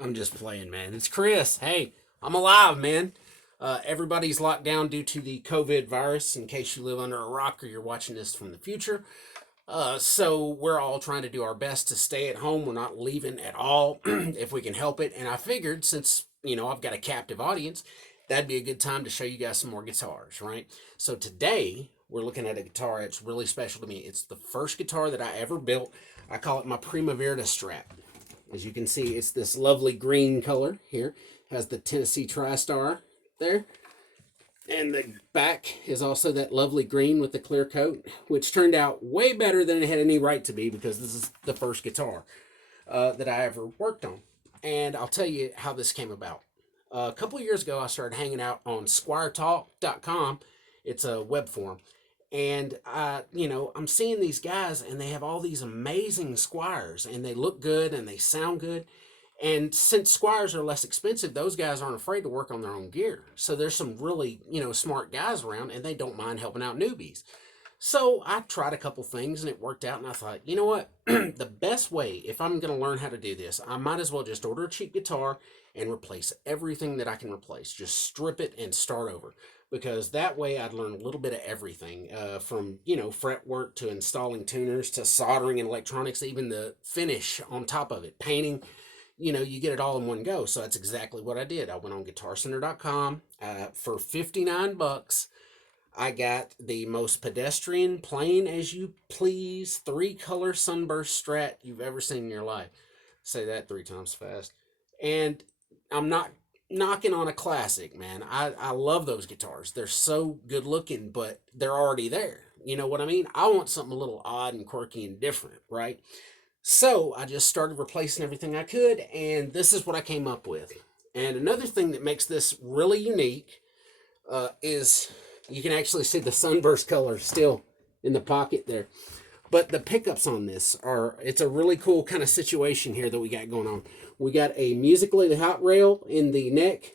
I'm just playing, man. It's Chris. Hey, I'm alive, man. Everybody's locked down due to the COVID virus, in case you live under a rock or you're watching this from the future. So we're all trying to do our best to stay at home. We're not leaving at all if we can help it. And I figured since, I've got a captive audience, that'd be a good time to show you guys some more guitars, right? So today we're looking at a guitar that's really special to me. It's the first guitar that I ever built. I call it my Prima Verde Strat. As you can see, it's this lovely green color here. Has the Tennessee TriStar there. And the back is also that lovely green with the clear coat, which turned out way better than it had any right to be because this is the first guitar that I ever worked on. And I'll tell you how this came about. A couple of years ago, I started hanging out on squiretalk.com. It's a web forum. And I'm seeing these guys and they have all these amazing Squiers and they look good and they sound good. And since Squiers are less expensive, those guys aren't afraid to work on their own gear. So there's some really, smart guys around and they don't mind helping out newbies. So I tried a couple things and it worked out. And I thought, you know what? The best way, if I'm going to learn how to do this, I might as well just order a cheap guitar and replace everything that I can replace. Just strip it and start over. Because that way I'd learn a little bit of everything from, fretwork to installing tuners to soldering and electronics, even the finish on top of it, painting. You get it all in one go. So that's exactly what I did. I went on guitarcenter.com for 59 bucks. I got the most pedestrian, plain as you please, 3-color sunburst Strat you've ever seen in your life. Say that 3 times fast. And I'm not knocking on a classic, man. I love those guitars. They're so good looking, but they're already there. You know what I mean? I want something a little odd and quirky and different, right? So I just started replacing everything I could, and this is what I came up with. And another thing that makes this really unique is you can actually see the sunburst color still in the pocket there. But the pickups on this it's a really cool kind of situation here that we got going on. We got a musically hot rail in the neck.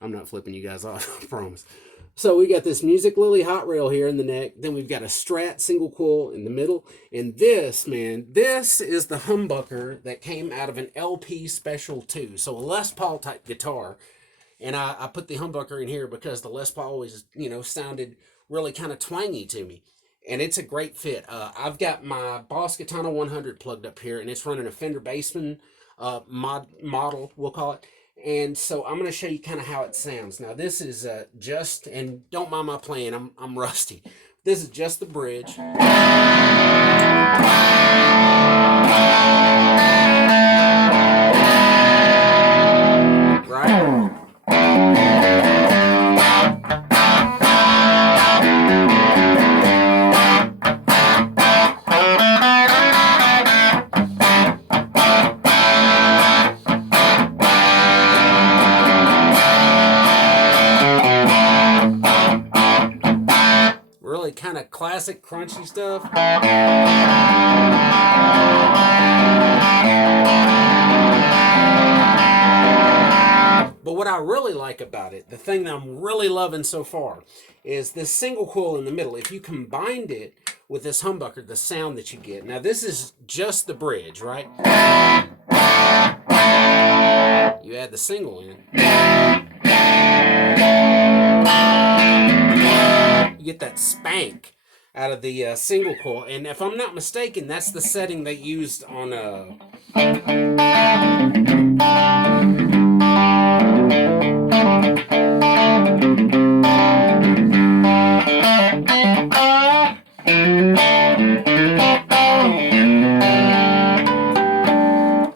I'm not flipping you guys off, I promise. So we got this Music Lily hot rail here in the neck. Then we've got a Strat single coil in the middle. And this, man, this is the humbucker that came out of an LP Special 2. So a Les Paul type guitar. And I put the humbucker in here because the Les Paul always, sounded really kind of twangy to me. And it's a great fit. I've got my Boss Katana 100 plugged up here, and it's running a Fender Bassman model, we'll call it. And so I'm going to show you kind of how it sounds. Now this is just, and don't mind my playing, I'm rusty. This is just the bridge. Right? Really kind of classic crunchy stuff. But what I really like about it, the thing that I'm really loving so far, is this single coil in the middle. If you combined it with this humbucker, the sound that you get. Now this is just the bridge, right? You add the single in. You get that spank out of the single coil. And if I'm not mistaken, that's the setting they used on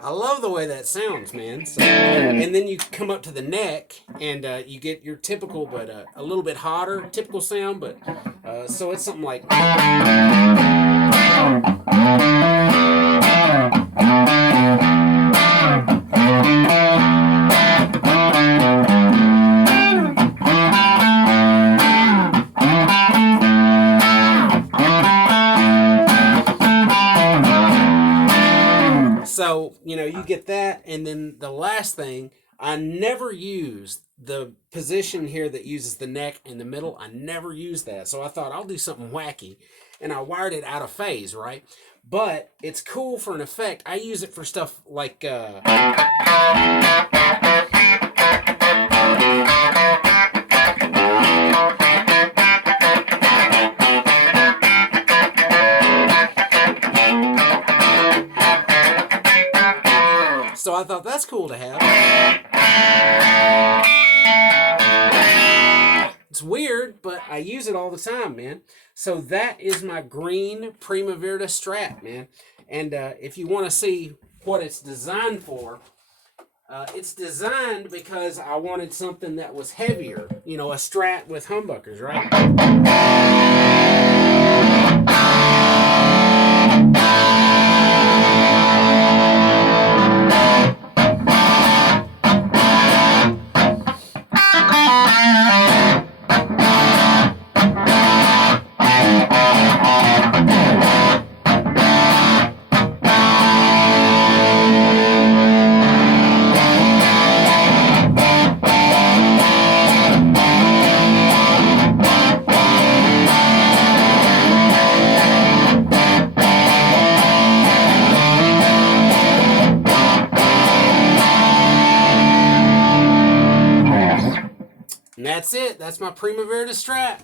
I love the way that sounds, man. So, and then you come up to the neck and you get your typical, but a little bit hotter, typical sound. But so it's something like. So, you get that. And then the last thing, I never use the position here that uses the neck in the middle. I never use that. So I thought I'll do something wacky. And I wired it out of phase, right? But it's cool for an effect. I use it for stuff like So I thought that's cool to have. It's weird, but I use it all the time, man. So that is my green Prima Verde Strat, man. And if you want to see what it's designed for, it's designed because I wanted something that was heavier. You know, a Strat with humbuckers, right? And that's it. That's my Prima Verde Strat.